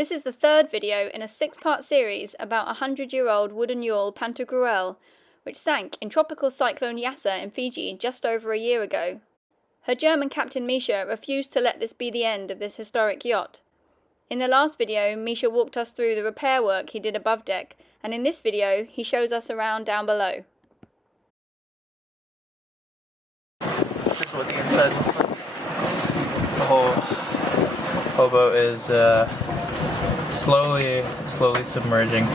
This is the third video in a 6-part series about a 100-year-old wooden yawl Pantagruel, which sank in tropical cyclone Yasa in Fiji just over a year ago. Her German captain Micha refused to let this be the end of this historic yacht. In the last video, Micha walked us through the repair work he did above deck, and in this video, he shows us around down below. This is what the inside looks like. The whole boat is slowly submerging.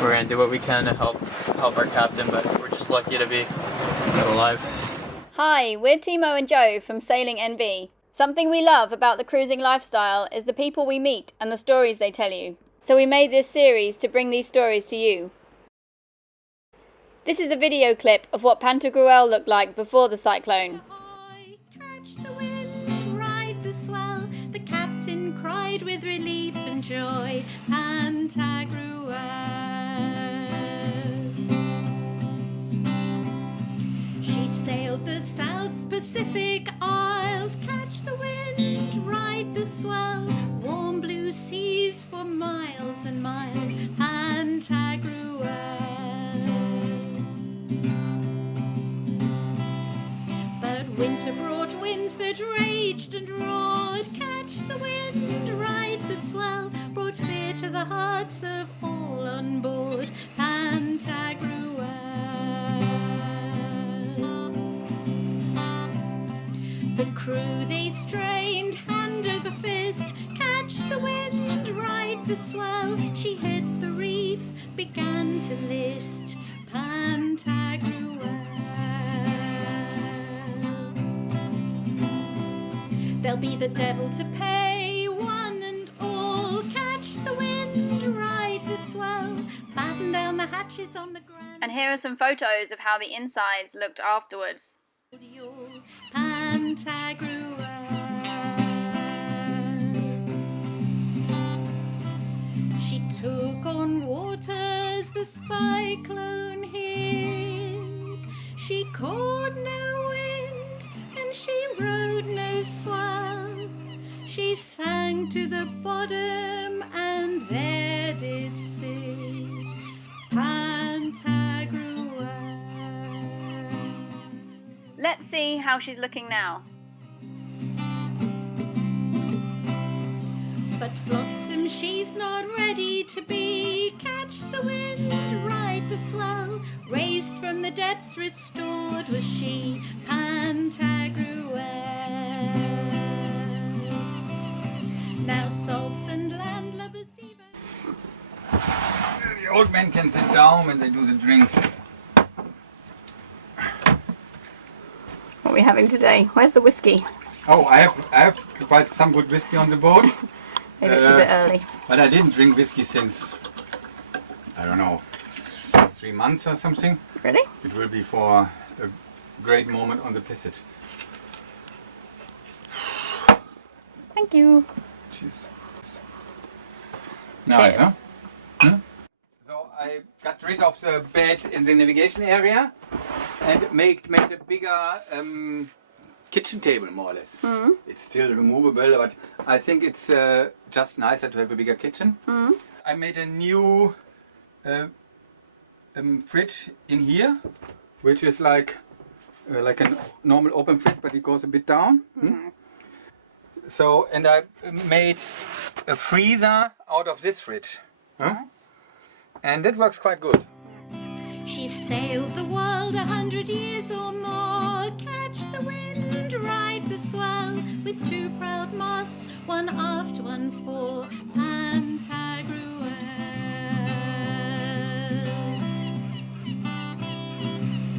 We're gonna do what we can to help our captain, but we're just lucky to be alive. Hi, we're Timo and Joe from Sailing NV. Something we love about the cruising lifestyle is the people we meet and the stories they tell you. So we made this series to bring these stories to you. This is a video clip of what Pantagruel looked like before the cyclone. Catch the wind, ride the swell. The captain cried with relief and joy. Pantagruel. She sailed the South Pacific Isles. Catch the wind, ride the swell. Warm blue seas for miles and miles. Pantagruel. But winter brought winds that raged and roared. Catch the wind, ride the swell. Brought fear to the hearts of all on board. Pantagruel. The crew they strained hand over fist. Catch the wind, ride the swell. She hit the reef, began to list. Pantagruel. There'll be the devil to pay, one and all. Catch the wind, ride the swell. Batten down the hatches on the ground. And here are some photos of how the insides looked afterwards. Pantagruel. She took on waters the cyclone hit. She caught no wind and she rode no swell. She sank to the bottom and there did sit Pantagruel. Let's see how she's looking now. But Flotsam, she's not ready to be. Catch the wind, ride the swell. Raised from the depths, restored was she, Pantagruel. Now salts and landlubbers even. The old men can sit down when they do the drinks. What are we having today? Where's the whiskey? Oh, I have quite some good whiskey on the boat. Maybe it's a bit early. But I didn't drink whiskey since, I don't know, 3 months or something. Really? It will be for a great moment on the passage. Thank you. Cheers. Nice, Cheers. huh? So I got rid of the bed in the navigation area and made a bigger kitchen table, more or less. Mm-hmm. It's still removable, but I think it's just nicer to have a bigger kitchen. Mm-hmm. I made a new fridge in here, which is like a normal open fridge, but it goes a bit down. Nice. So, and I made a freezer out of this fridge. Nice. And that works quite good. She sailed the world 100 years or more. Catch the wind, ride the swell. With 2 proud masts, one aft, one fore. Pantagruel.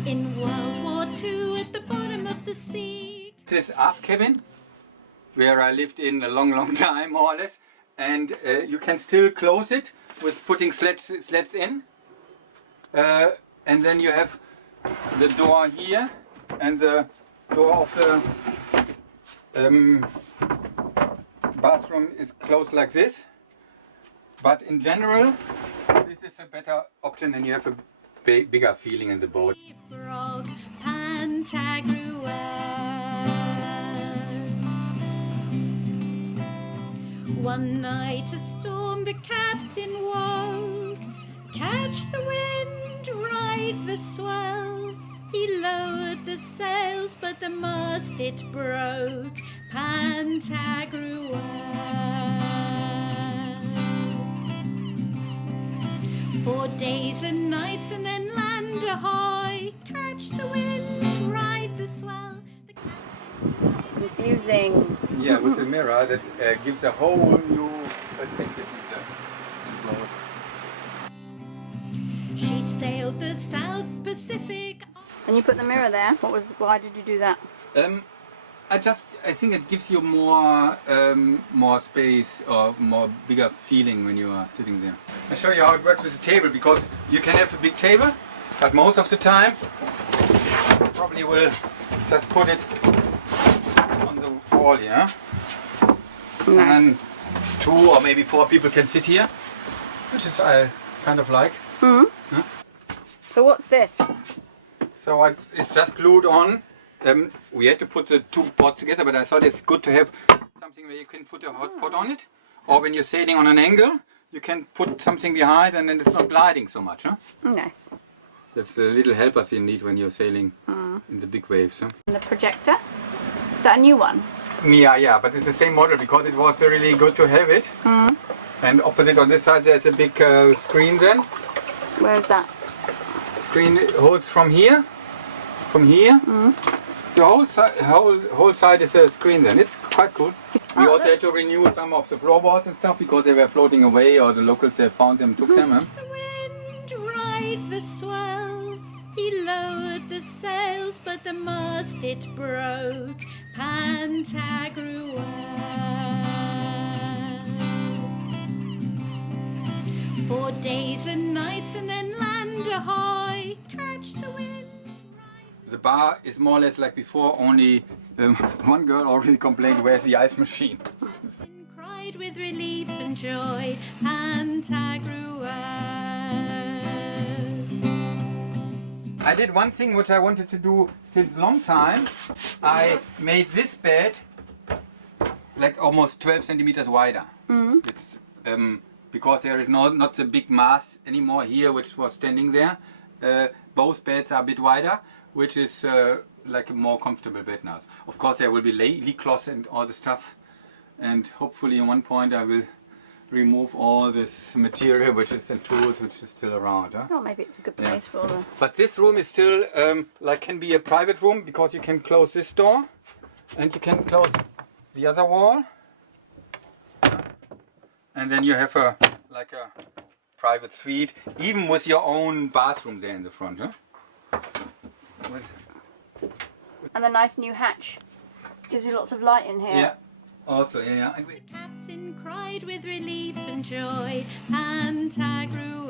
In World War II, at the bottom of the sea. This is aft cabin, where I lived in a long time, more or less. And you can still close it with putting slats in. And then you have the door here and the door of the bathroom is closed like this. But in general, this is a better option, and you have a bigger feeling in the boat. Grog, Pantagruel. One night a storm the captain woke. Catch the wind, ride the swell. He lowered the sails, but the mast it broke. Pantagruel. 4 days and nights and then land ahoy. Catch the wind, ride the swell. The captain... Confusing. Yeah, with a mirror that gives a whole new perspective in the boat. She sailed the South Pacific. And you put the mirror there. Why did you do that? I think it gives you more more space or more bigger feeling when you are sitting there. I'll show you how it works with the table, because you can have a big table, but most of the time you probably will just put it on the wall here. Nice. And then 2 or maybe 4 people can sit here, which is I kind of like. Mm. Huh? So what's this? So it's just glued on. We had to put the 2 pots together, but I thought it's good to have something where you can put a hot pot on it. Or when you're sailing on an angle, you can put something behind and then it's not gliding so much. Huh? Nice. That's the little helpers you need when you're sailing in the big waves. Huh? And the projector? Is that a new one? Yeah, but it's the same model because it was really good to have it. Mm. And opposite on this side there's a big screen then. Where is that? Screen holds from here. The whole side is a screen then. It's quite cool. We also had to renew some of the floorboards and stuff because they were floating away, or the locals they found them, took them. Huh? The wind, ride the swell. He lowered the sails, but the mast it broke. Pantagruel. 4 days and nights and then land ahoy. Catch the wind. The bar is more or less like before, only one girl already complained, where's the ice machine? And cried with relief and joy. Pantagruel. I did one thing which I wanted to do since long time. I made this bed like almost 12 centimeters wider. It's because there is not the big mast anymore here which was standing there. Both beds are a bit wider, which is like a more comfortable bed now. Of course there will be leak cloths and all the stuff, and hopefully at one point I will remove all this material which is in tools which is still around. Huh? Oh, maybe it's a good place for them. But this room is still like can be a private room because you can close this door and you can close the other wall, and then you have a private suite, even with your own bathroom there in the front. Huh? And the nice new hatch gives you lots of light in here. Yeah, also, yeah. And The captain cried with relief and joy. Pantagruel.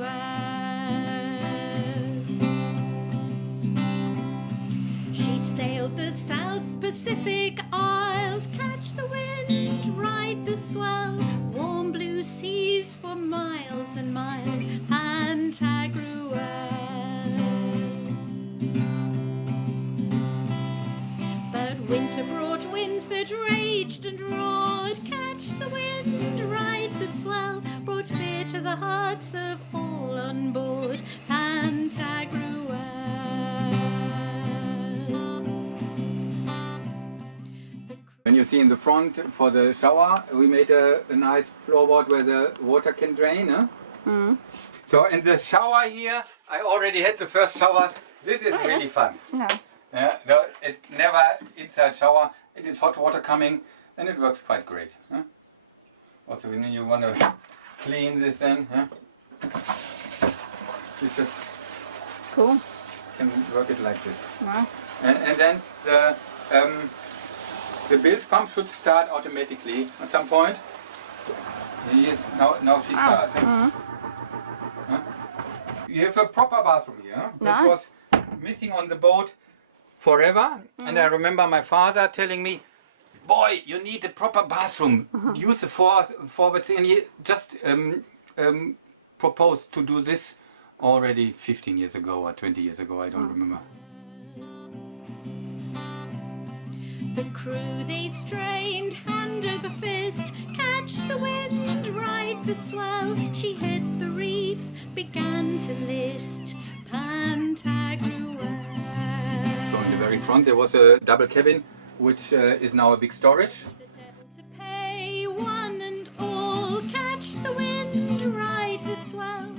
She sailed the South Pacific Isles. Catch the wind, ride the swell. Warm blue seas for miles and miles. Pantagruel. But winter brought winds that raged and roared. Catch the wind, ride the swell. Brought fear to the hearts of all on board. Pantagruel. when you see in the front for the shower, we made a nice floorboard where the water can drain. Huh? Mm. So in the shower here, I already had the first showers. This is really fun. Nice. Yeah, it's never inside shower. It is hot water coming, and it works quite great. Huh? Also, when you want to clean this, then you just Cool. can work it like this. Nice. And then the bilge pump should start automatically at some point. Yes, now she starts. Huh? Huh? You have a proper bathroom here. Huh? That Nice. was missing on the boat forever. And I remember my father telling me, boy, you need a proper bathroom. Use the forwards. And he just proposed to do this already 15 years ago or 20 years ago, I don't remember. The crew they strained, hand over fist, catch the wind, ride the swell. She hit the reef, began to list Pantagruel. So in the very front there was a double cabin, which is now a big storage. The devil to pay, one and all, catch the wind, ride the swell.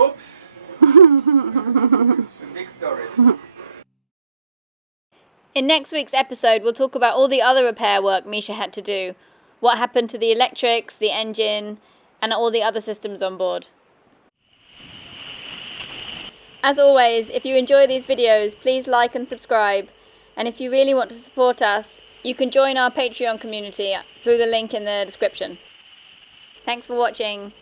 Oops! It's a big storage. In next week's episode, we'll talk about all the other repair work Micha had to do, what happened to the electrics, the engine, and all the other systems on board. As always, if you enjoy these videos, please like and subscribe. And if you really want to support us, you can join our Patreon community through the link in the description. Thanks for watching.